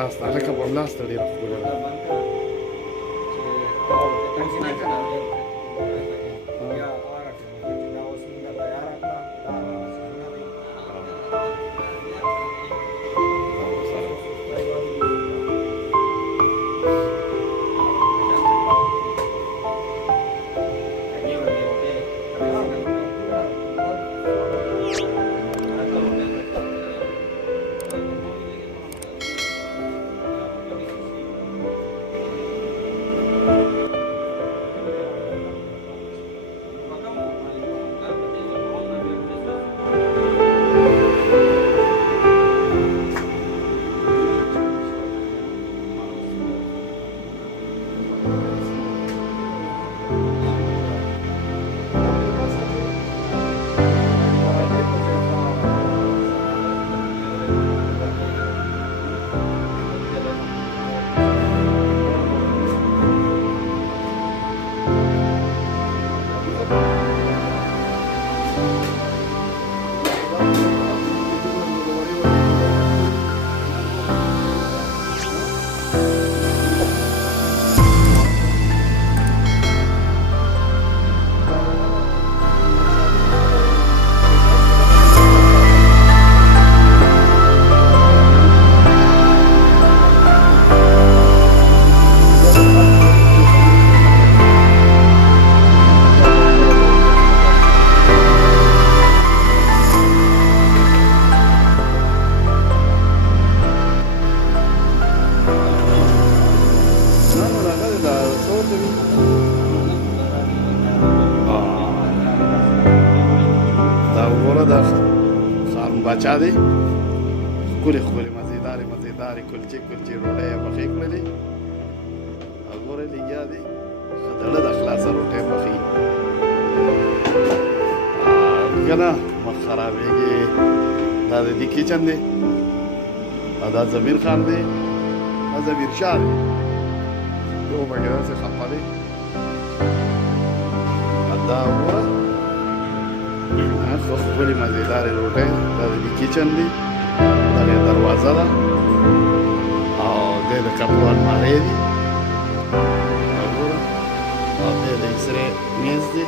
ملاس ته هلکه په ملاس ته ډېره ښکلې ده. دا وګوره دا خارون باچا دی ښکلې ښکلې مزېدارې کلچې ډوډۍ یې پخې کړلې او ګوره لګیا دی ښه دړه ده خلاصه روټۍ پخې که نه مخ خرابېږي دا د دې کچن دی او دا ضمیر خان دی دا ضمیر شاه دی یو پکې داسې خپه دی دا وګوره ښه ښکلې مزېدارې روټۍ دا د دې کچن دی دغه دروازه ده او دی د کپړو المارۍ دي وګوره او دی د اکسرې میز دی